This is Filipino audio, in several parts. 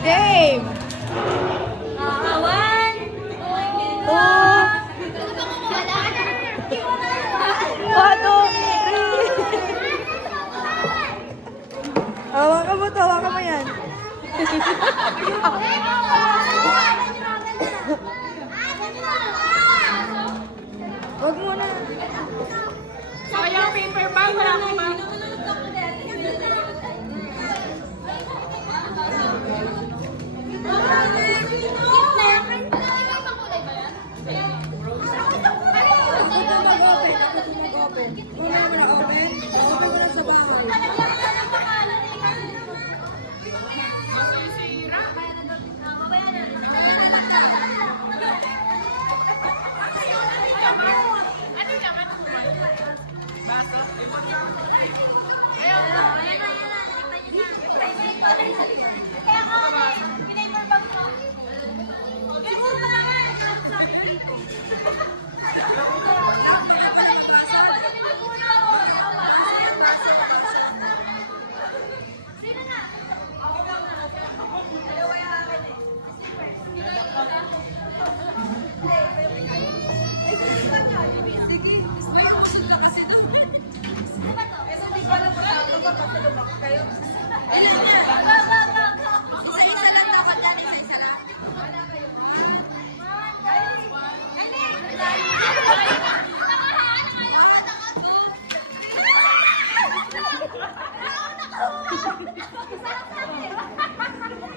game! One, Two, 1, 2, 3. Hawakan mo to, hawakan mo yan. Huwag mo na. sayang paper bag, wala akong bag.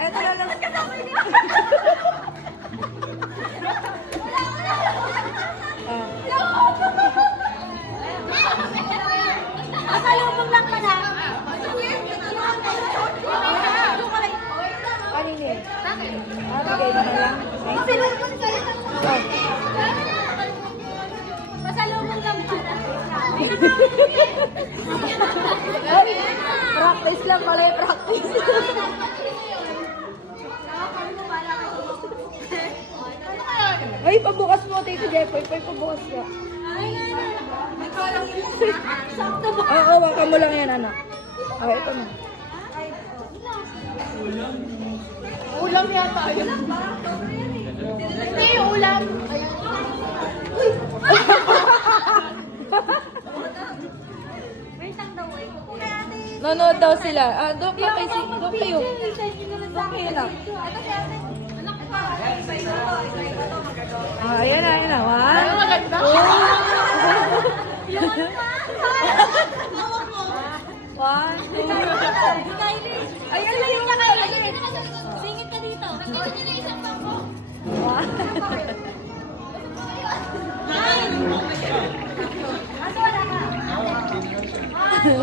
Eto na lang. Masalubong lang pala. Kanini? Bigay mo na lang. Masalubong kayo. Masalubong lang pala. Practice lang pala yung practice. Ay, pabukas mo, Tito Jeffoy. Pabukas ka. Oo, waka mo lang yan, anak. Oh, ito na. Ulam yata yun. Hindi, ulam. Nanood daw sila. Ah, doon ka kayo. Doon kayo. Doon kayo lang. Ah, ayan na, ayan na. One, two. One, two. Ayun lang yung nakailagay. Singit ka dito. One.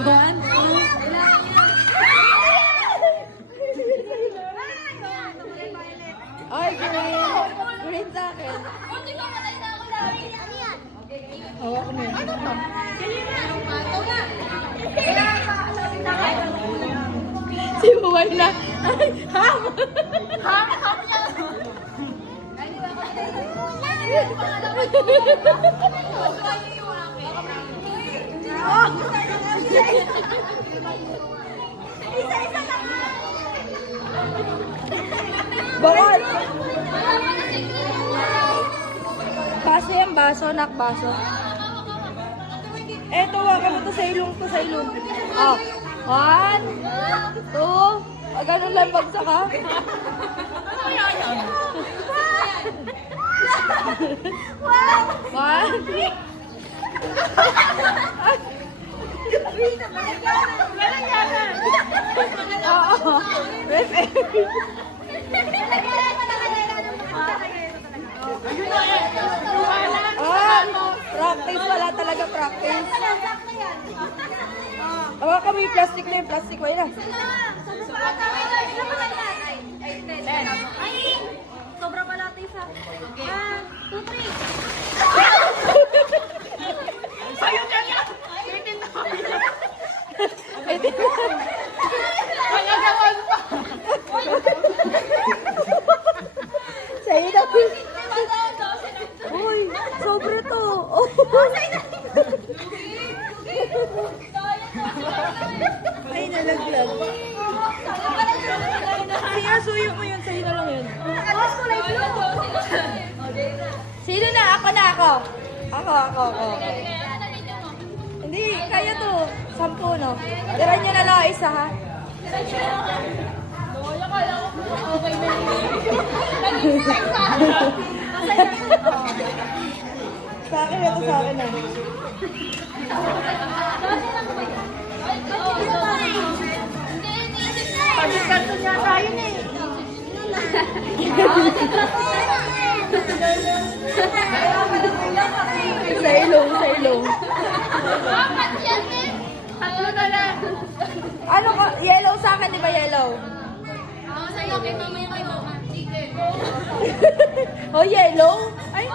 One, two. Ay, green sa akin. Hawak ko mo yan. Si Buway na. Ay, ham! Bawal! Baso yan, baso, nak, baso. Eto, waka mo to sa ilong, Oh, 1, 2, ganun lang bagsak ha. One. Oo. Practice wala talaga practice. Awa kami plastic na yung plastic ba yun? Ay, sobra pala ito isa. 1, 2, 3. Sa'yo ka nga! Sa'yo na. Uy, sobre to. Ay, nalaglag. Sige, suyo mo yun. Sa'yo na lang yun. Tapos kulay blue. Sino na? Ako na ako. Ako. Hindi, kaya to. 10, no? Tira nyo na lang isa, ha? Sa akin ito, sa akin na. Pag-diskarto niya tayo na eh. Sa ilong. Tatlo na lang. Ano ka? Yellow sa akin, di ba yellow? Oo, sa'yo. Kay mama yung kay mama. Sige. Oh, yellow? Ay,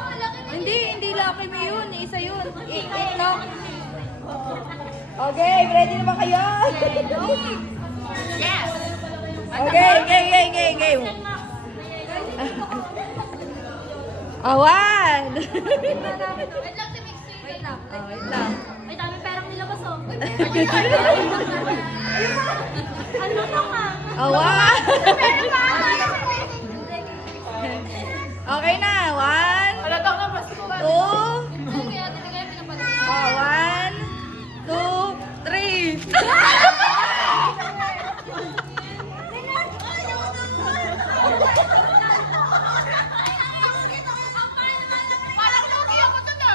hindi lucky mo yun. Isa yun. Eight, no? Okay, ready na ba kayo? Yes. Okay, game. Awan! Wait lang, si Mix. Wait lang. Wait lang. May dami perang nilabas oh. Ano to nga? Awan! Pero ba? Okay na. 1, Wala to nga, basta ko. 2, Kaya tinigay pinapalala. 1, 2, 3. Parang lugi ako to na.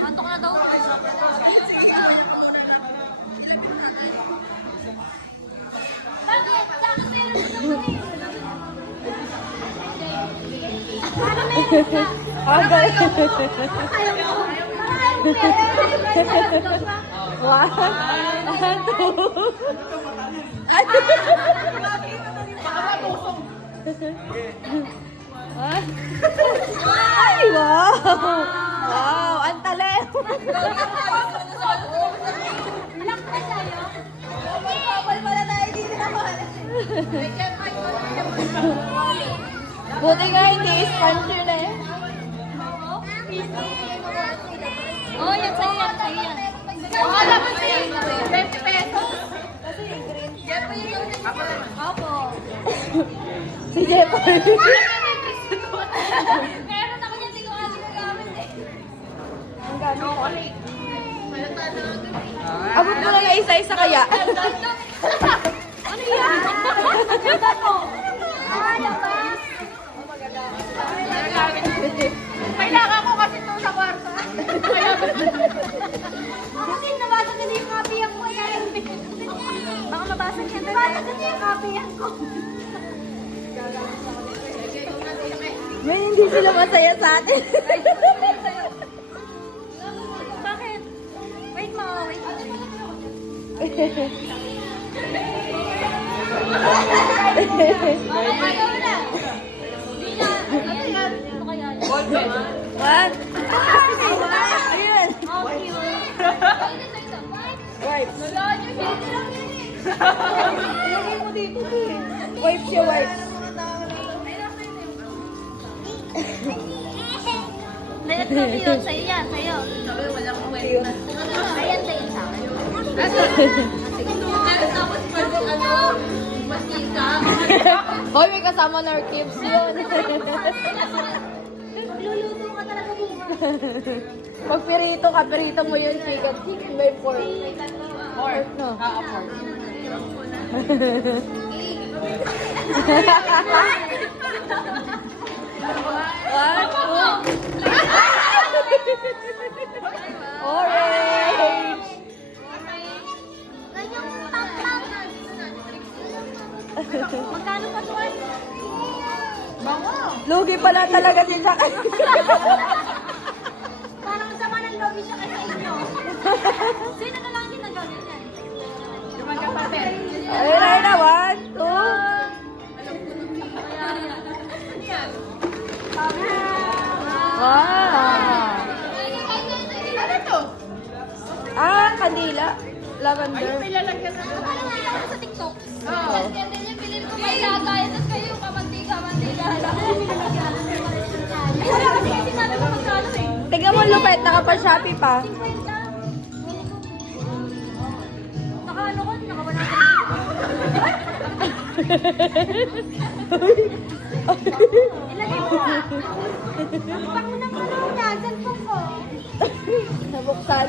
Antok na daw. Okay. 1, 2. Ay, wow! Wow, ang talent! Buti nga hindi sponge yun eh. Oh, yan sa'yo yan. Sa'yo yan. Oh, dapat sa'yo. 20 pesos. Opo. Si Jeffrey. Meron ako niyan, hindi ko nga ginagamit eh. Ang gamit ko. Abot mo na lang isa-isa kaya. Ano yan? Ganda to. Ano ba? Kailangan ko kasi ito sa kwarto. Kasi nabasa ko na yung kapiyan ko. Baka mabasa niya. Nabasa ko na yung kapiyan ko. May hindi sila masaya sa atin. Bakit? Wait mo, wait mo. Ayaw na. Hindi na. Ano kaya? What? Ayun. Wipes. Ilagay mo dito eh. Wipes siya, wipes. Let's go yun. Sa'yo yan, sa'yo. Ayun. Ayan sa'yo sa akin. Tapos pag masika. Hoy, may kasama na our kids yun. Magluluto ka talaga bukas. Pag pirito mo yun, chicken. Chicken by pork. Pork, no? Pork. One, two. Orange! Ganyang tapang. Magkano pa tuwan? Bango. Lugi pala talaga si Sakay. Parang sama ng lobby siya kay inyo. Sino na lang ginagamit yan? Yung magkapatid. Ayun na, 1, 2. Wow! kandila. Lavender. Lalagyan na ako sa TikTok. Oo. Bilhin ko may lagay, tapos kayo kamantika. Wala kasi sinabi ko magkano eh. Tignan mo lupet, nakapa-Shopee pa. 50. Naka ano ko, naka 100. Ilagay mo ah. Bango ng ano niya, cellphone ko. Nabuksan.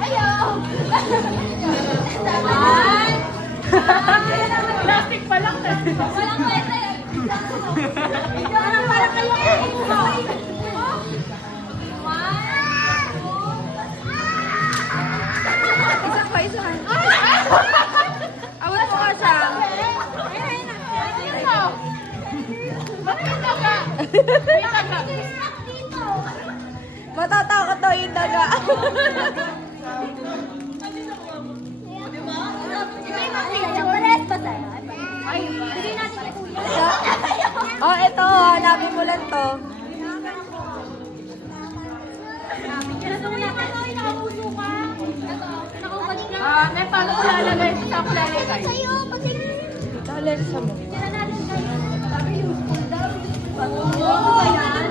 Ayaw! Taman! Plastic pa lang. Walang kwenta yan. Parang kayo kayo mo. Isa pa, isa. Awan mo ka siya. Matatakot daw yung daga. Oh, eto. Hanapin mo lang to. May paano ko lalagay? Saan ko lalagay? Sa'yo, pati Talent sa mo. tira natin kayo. Sabi useful daw. Oo, yan.